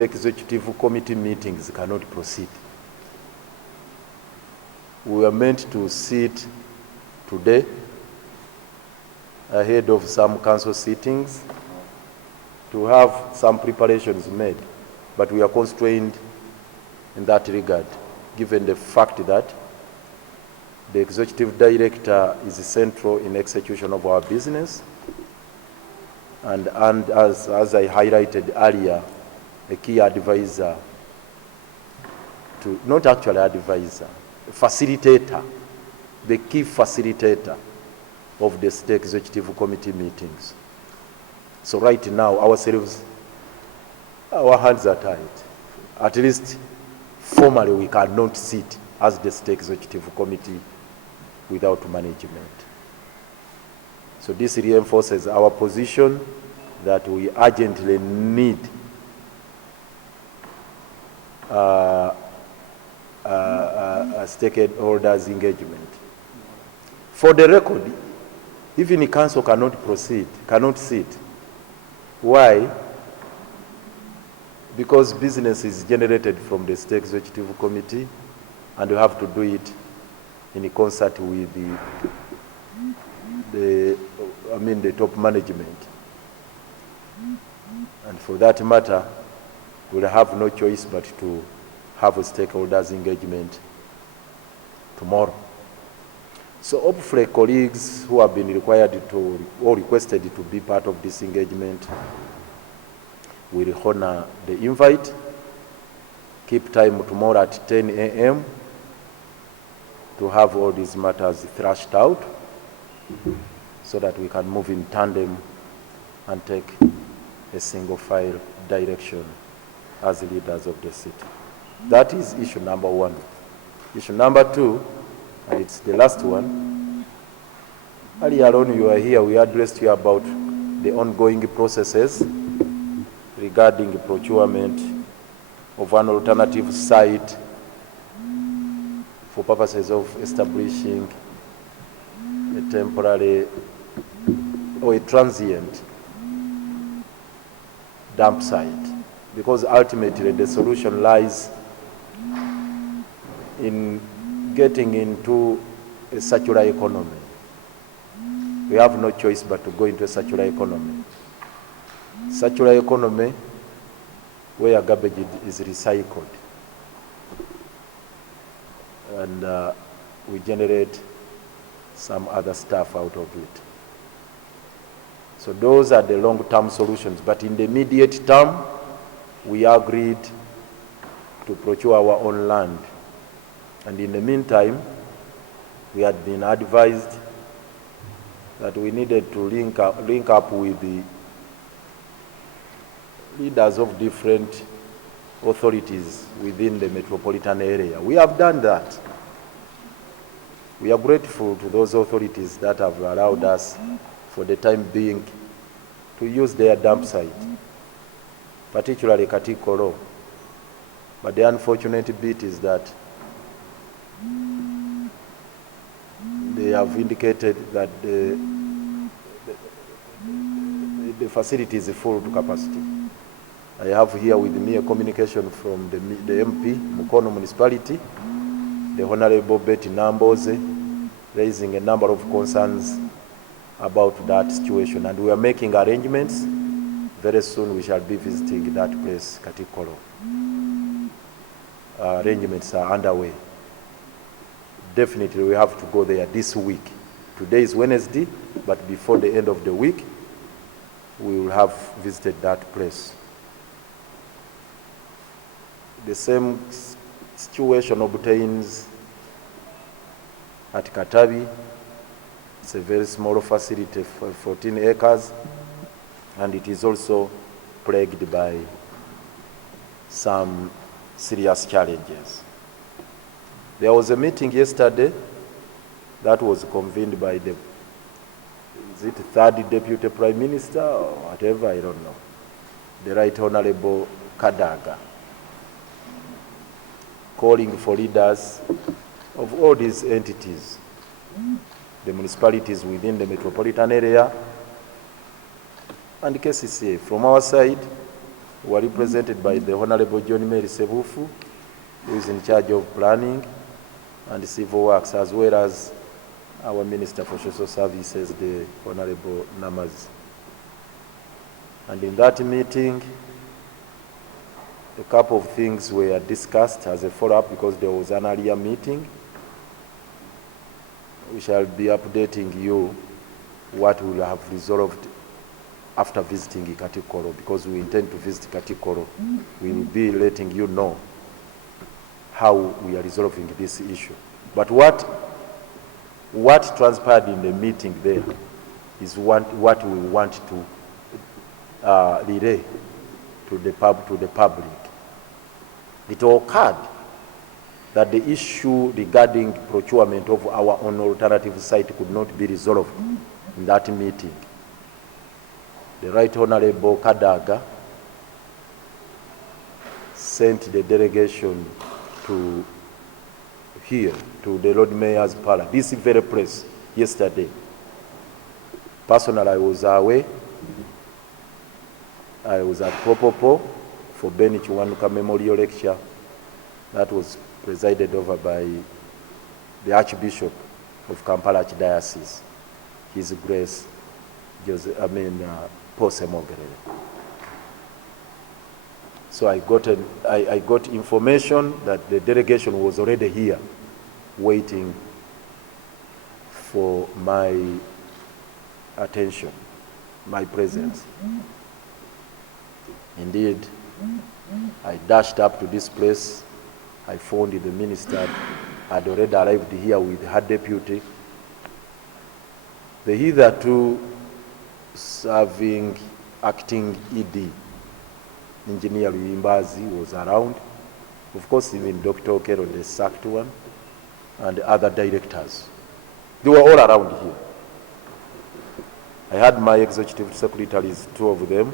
executive committee meetings cannot proceed. We were meant to sit today ahead of some council sittings to have some preparations made, but we are constrained in that regard, given the fact that the executive director is central in execution of our business, and as I highlighted earlier, a key advisor to, not actually advisor, facilitator, the key facilitator of the state executive committee meetings. So right now, ourselves, our hands are tied. At least formally, we cannot sit as the state executive committee without management. So this reinforces our position that we urgently need stakeholders engagement. For the record, even the council cannot sit. Why? Because business is generated from the state executive committee, and you have to do it in concert with the top management. And for that matter, we'll have no choice but to have a stakeholders engagement tomorrow. So hopefully colleagues who have been required to or requested to be part of this engagement will honor the invite. Keep time tomorrow at 10 a.m. to have all these matters thrashed out so that we can move in tandem and take a single file direction as leaders of the city. That is issue number one. Issue number two, and it's the last one. Earlier on, you are here, we addressed you about the ongoing processes regarding the procurement of an alternative site for purposes of establishing a temporary or a transient dump site, because ultimately the solution lies in getting into a circular economy. We have no choice but to go into a circular economy. Circular economy where garbage is recycled and we generate some other stuff out of it. So those are the long-term solutions, but in the immediate term, we agreed to procure our own land. And in the meantime, we had been advised that we needed to link up with the leaders of different authorities within the metropolitan area. We have done that. We are grateful to those authorities that have allowed us, for the time being, to use their dump site, particularly Kcca. But the unfortunate bit is that they have indicated that the facility is full to capacity. I have here with me a communication from the MP, Mukono Municipality, the Honorable Betty Namboze, raising a number of concerns about that situation. And we are making arrangements. Very soon we shall be visiting that place, Kcca. Arrangements are underway. Definitely we have to go there this week. Today is Wednesday, but before the end of the week, we will have visited that place. The same situation obtains at Katabi. It's a very small facility for 14 acres, and it is also plagued by some serious challenges. There was a meeting yesterday that was convened by the, is it third Deputy Prime Minister or whatever, I don't know, the Right Honorable Kadaga, calling for leaders of all these entities, the municipalities within the metropolitan area, and KCCA. From our side, were represented by the Honorable John Mary Sebufu, who is in charge of planning and civil works, as well as our Minister for Social Services, the Honorable Namazi. And in that meeting, a couple of things were discussed as a follow-up because there was an earlier meeting. We shall be updating you what we will have resolved after visiting Kcca, because we intend to visit Kcca. We will be letting you know how we are resolving this issue. But what transpired in the meeting there is what we want to relay to the public. It occurred that the issue regarding procurement of our own alternative site could not be resolved in that meeting. The Right Honorable Kadaga sent the delegation to here, to the Lord Mayor's Parlor, this very place, yesterday. Personally, I was away. I was at Popopo for Beni Chiwanuka Memorial Lecture that was presided over by the Archbishop of Kampala Archdiocese, His Grace Paul Semogerere. So I got information that the delegation was already here waiting for my attention, my presence. Indeed, I dashed up to this place. I found the minister had already arrived here with her deputy. The hitherto serving acting ED, Engineer LUYIMBAZI, was around. Of course, even Dr. OKELLO, the sacked one, and other directors. They were all around here. I had my executive secretaries, two of them,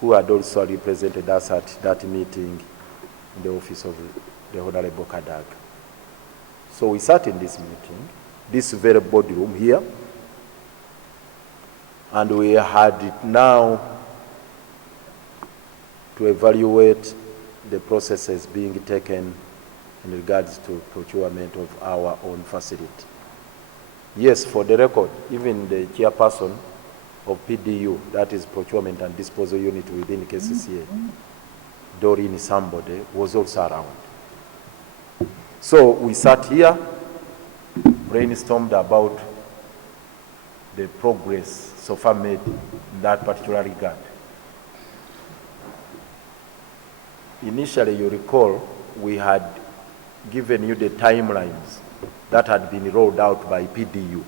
who had also represented us at that meeting in the office of the Honorable Kadaga. So we sat in this meeting, this very boardroom here, and we had now to evaluate the processes being taken in regards to procurement of our own facility. Yes, for the record, even the chairperson of PDU, that is Procurement and Disposal Unit within KCCA, Doreen somebody, was also around. So we sat here, brainstormed about the progress so far made in that particular regard. Initially, you recall, we had given you the timelines that had been rolled out by PDU.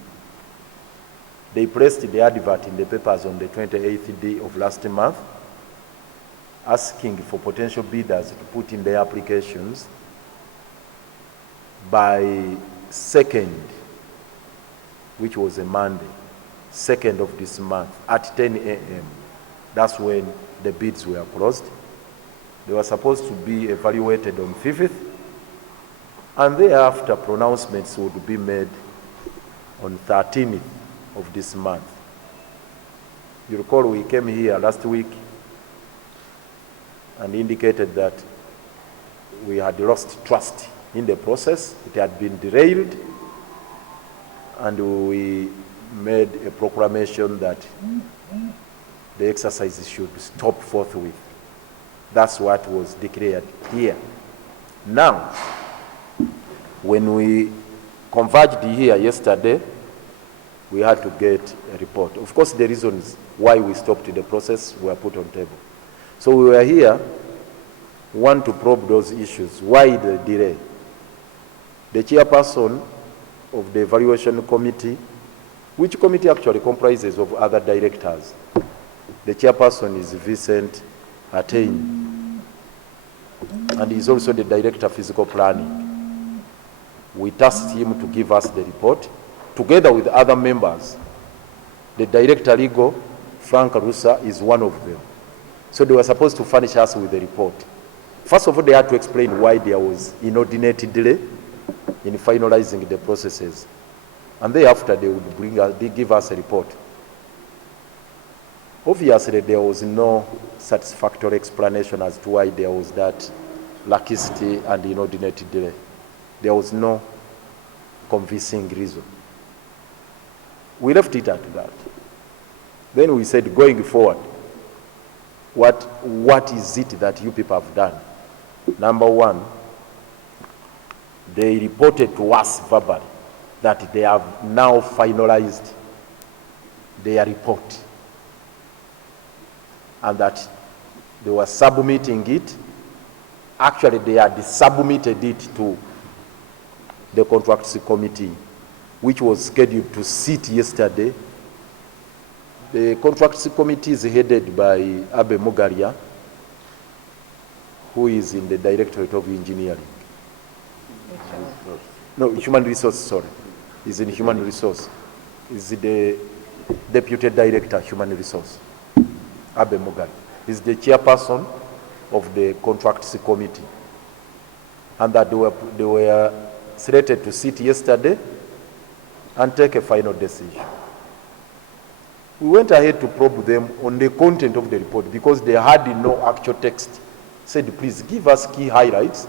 They placed the advert in the papers on the 28th day of last month, asking for potential bidders to put in their applications by 2nd, which was a Monday, 2nd of this month, at 10 a.m. That's when the bids were closed. They were supposed to be evaluated on 5th, and thereafter pronouncements would be made on 13th of this month. You recall we came here last week and indicated that we had lost trust in the process. It had been derailed, and we made a proclamation that the exercises should stop forthwith. That's what was declared here. Now, when we converged here yesterday, we had to get a report. Of course, the reasons why we stopped the process were put on table. So we were here, want to probe those issues. Why the delay? The chairperson of the evaluation committee, which committee actually comprises of other directors. The chairperson is Vincent Attain, and he's also the director of physical planning. We tasked him to give us the report, together with other members. The director legal, Frank Rusa, is one of them. So they were supposed to furnish us with the report. First of all, they had to explain why there was inordinate delay in finalizing the processes. And thereafter, they would give us a report. Obviously, there was no satisfactory explanation as to why there was that laxity and inordinate delay. There was no convincing reason. We left it at that. Then we said, going forward, what is it that you people have done? Number one, they reported to us verbally that they have now finalized their report and that they were submitting it. Actually, they had submitted it to the contracts committee, which was scheduled to sit yesterday. The contracts committee is headed by Abe Mugaria, who is in the Directorate of Engineering. No, Human Resource, sorry. He's in Human Resource. He's the Deputy Director, Human Resource. Abe Mugaria. He's the chairperson of the contracts committee. And that they were slated to sit yesterday and take a final decision. We went ahead to probe them on the content of the report because they had no actual text. Said, please give us key highlights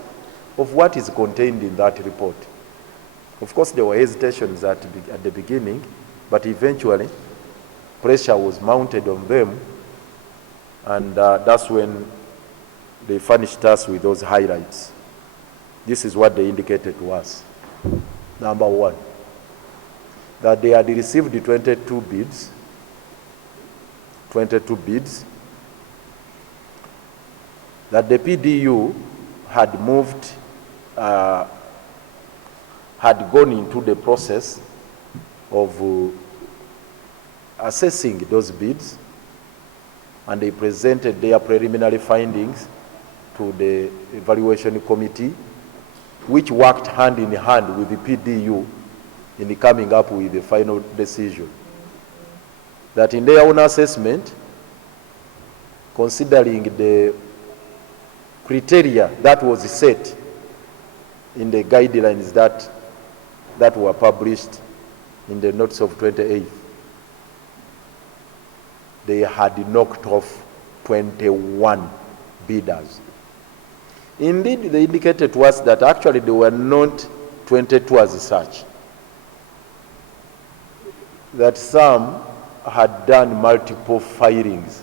of what is contained in that report. Of course, there were hesitations at the beginning, but eventually pressure was mounted on them, and that's when they furnished us with those highlights. This is what they indicated to us. Number one, that they had received 22 bids, that the PDU had moved, had gone into the process of assessing those bids, and they presented their preliminary findings to the evaluation committee, which worked hand in hand with the PDU in coming up with the final decision. That in their own assessment, considering the criteria that was set in the guidelines that were published in the notes of 28th, they had knocked off 21 bidders. Indeed, they indicated to us that actually there were not 22 as such, that some had done multiple filings.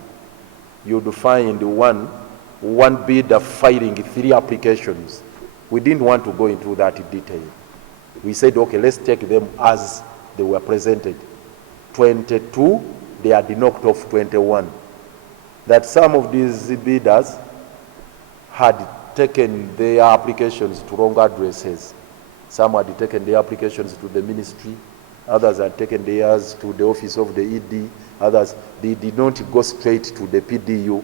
You'd find one bidder filing 3 applications. We didn't want to go into that detail. We said, okay, let's take them as they were presented. 22, they had knocked off 21. That some of these bidders had taken their applications to wrong addresses. Some had taken their applications to the ministry. Others had taken theirs to the office of the ED. Others, they did not go straight to the PDU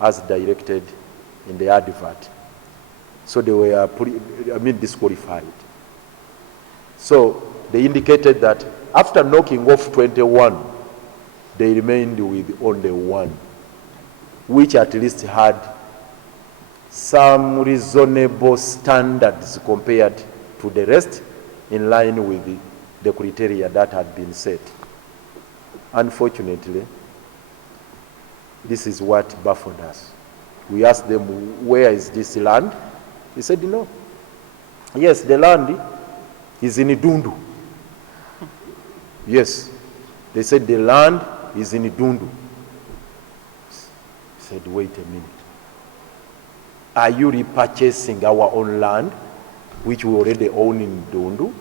as directed in the advert. So they were, disqualified. So they indicated that after knocking off 21, they remained with only 1, which at least had some reasonable standards compared to the rest, in line with the criteria that had been set. Unfortunately, this is what baffled us. We asked them, where is this land? He said, no. Yes, the land is in Dundu. Yes. They said the land is in Dundu. He said, wait a minute. Are you repurchasing our own land, which we already own in Dundu?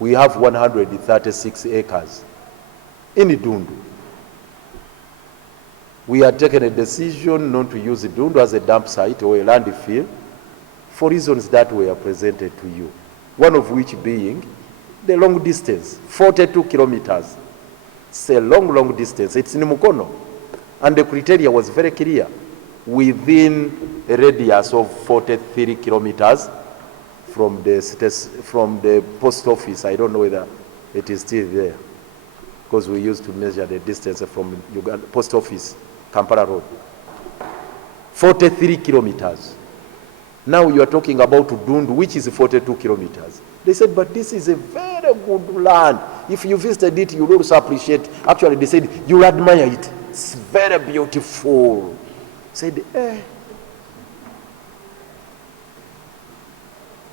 We have 136 acres in Dundu. We had taken a decision not to use Dundu as a dump site or a landfill for reasons that were presented to you. One of which being the long distance, 42 kilometers. It's a long distance. It's in Mukono. And the criteria was very clear. Within a radius of 43 kilometers from the post office. I don't know whether it is still there, because we used to measure the distance from Uganda post office, Kampala Road. 43 kilometers. Now you are talking about Dundu, which is 42 kilometers. They said, but this is a very good land. If you visited it, you will also appreciate. Actually, they said, you will admire it. it's very beautiful. Said,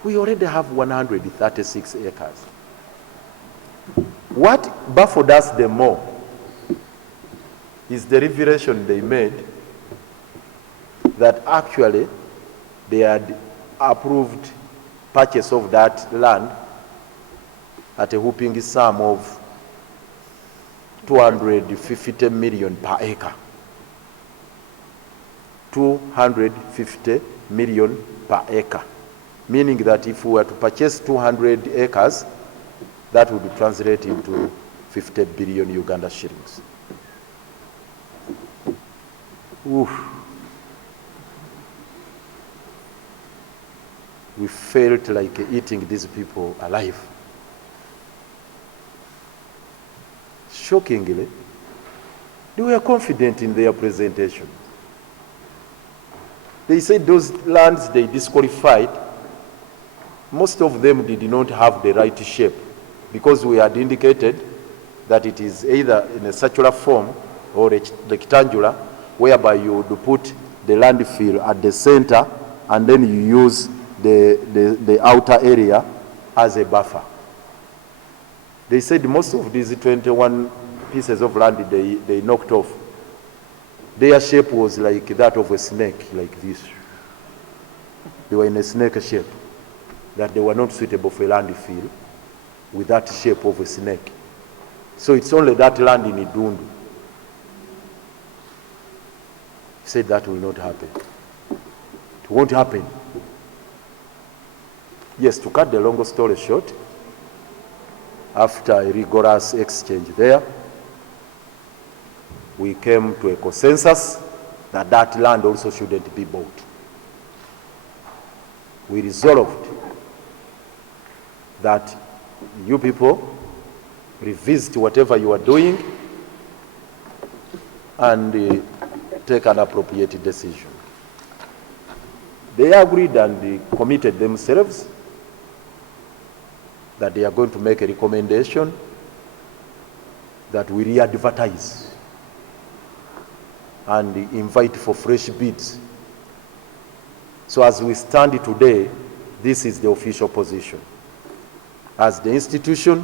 we already have 136 acres. What baffled us the more is the revelation they made that actually they had approved purchase of that land at a whooping sum of 250 million per acre. 250 million per acre. Meaning that if we were to purchase 200 acres, that would translate into 50 billion Uganda shillings. Oof. We felt like eating these people alive. Shockingly, they were confident in their presentation. They said those lands they disqualified, most of them did not have the right shape, because we had indicated that it is either in a circular form or rectangular, whereby you would put the landfill at the center and then you use the outer area as a buffer. They said most of these 21 pieces of land they knocked off, their shape was like that of a snake, like this. They were in a snake shape, that they were not suitable for a landfill with that shape of a snake. So it's only that land in Idundu. He said that will not happen. It won't happen. Yes, to cut the long story short, after a rigorous exchange there, we came to a consensus that that land also shouldn't be bought. We resolved that you people revisit whatever you are doing and take an appropriate decision. They agreed and they committed themselves that they are going to make a recommendation that we re-advertise and invite for fresh bids. So as we stand today, this is the official position. As the institution,